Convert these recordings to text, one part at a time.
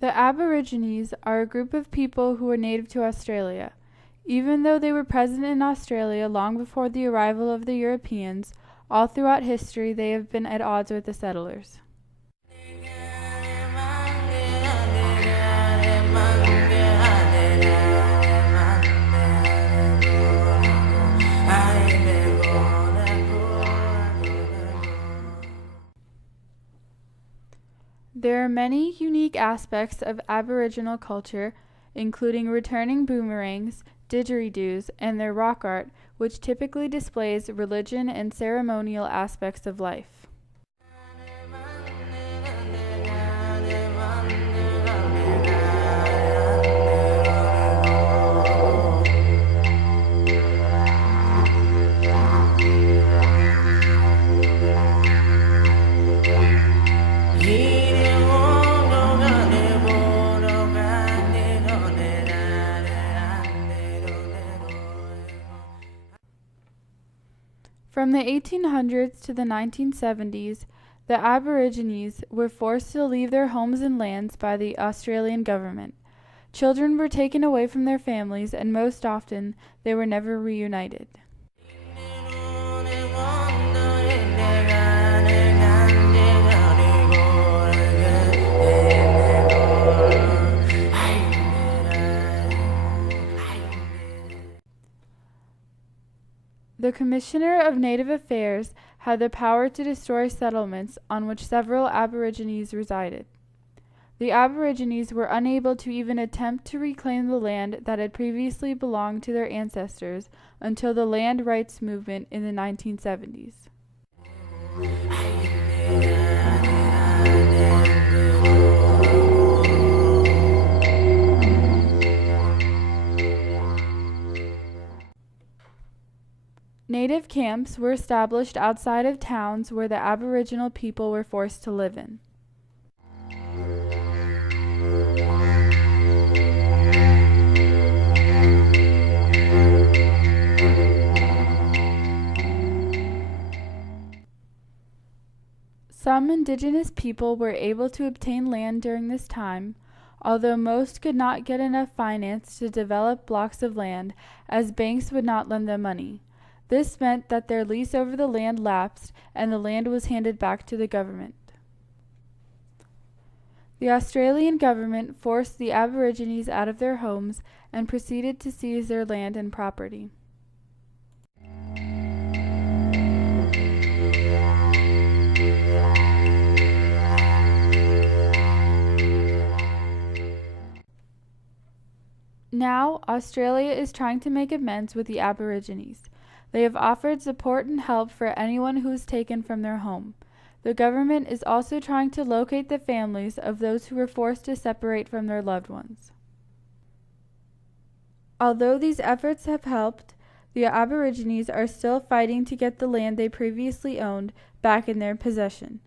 The Aborigines are a group of people who are native to Australia. Even though they were present in Australia long before the arrival of the Europeans, all throughout history they have been at odds with the settlers. There are many unique aspects of Aboriginal culture, including returning boomerangs, didgeridoos, and their rock art, which typically displays religion and ceremonial aspects of life. From the 1800s to the 1970s, the Aborigines were forced to leave their homes and lands by the Australian government. Children were taken away from their families, and most often they were never reunited. The Commissioner of Native Affairs had the power to destroy settlements on which several Aborigines resided. The Aborigines were unable to even attempt to reclaim the land that had previously belonged to their ancestors until the land rights movement in the 1970s. Native camps were established outside of towns where the Aboriginal people were forced to live in. Some Indigenous people were able to obtain land during this time, although most could not get enough finance to develop blocks of land, as banks would not lend them money. This meant that their lease over the land lapsed and the land was handed back to the government. The Australian government forced the Aborigines out of their homes and proceeded to seize their land and property. Now, Australia is trying to make amends with the Aborigines. They have offered support and help for anyone who is taken from their home. The government is also trying to locate the families of those who were forced to separate from their loved ones. Although these efforts have helped, the Aborigines are still fighting to get the land they previously owned back in their possession.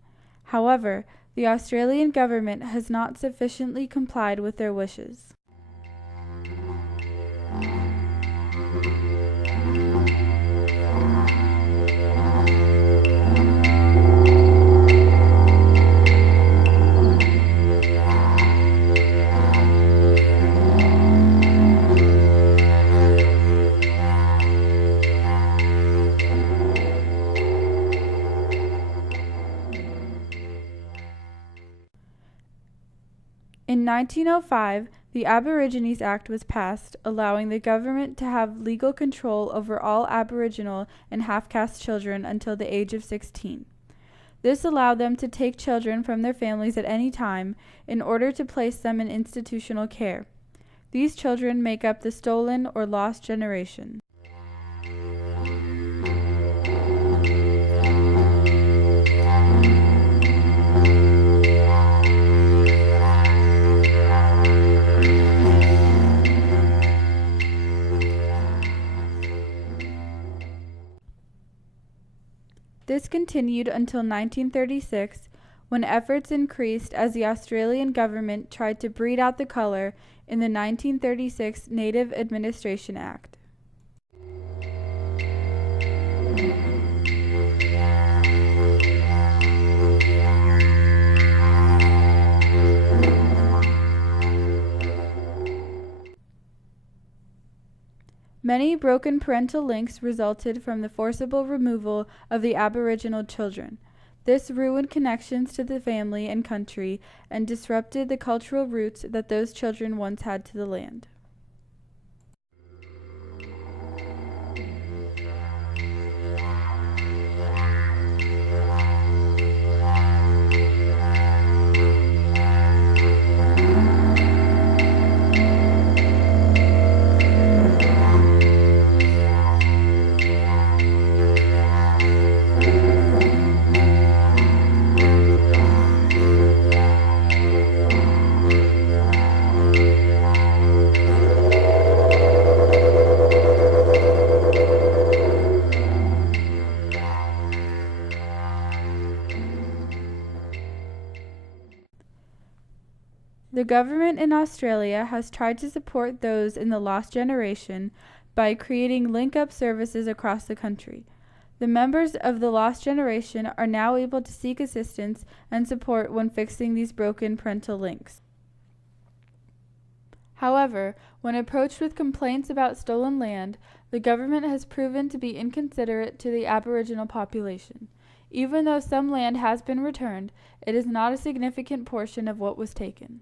However, the Australian government has not sufficiently complied with their wishes. In 1905, the Aborigines Act was passed, allowing the government to have legal control over all Aboriginal and half-caste children until the age of 16. This allowed them to take children from their families at any time in order to place them in institutional care. These children make up the stolen or lost generation. This continued until 1936, when efforts increased as the Australian government tried to breed out the color in the 1936 Native Administration Act. Many broken parental links resulted from the forcible removal of the Aboriginal children. This ruined connections to the family and country and disrupted the cultural roots that those children once had to the land. The government in Australia has tried to support those in the lost generation by creating link-up services across the country. The members of the lost generation are now able to seek assistance and support when fixing these broken parental links. However, when approached with complaints about stolen land, the government has proven to be inconsiderate to the Aboriginal population. Even though some land has been returned, it is not a significant portion of what was taken.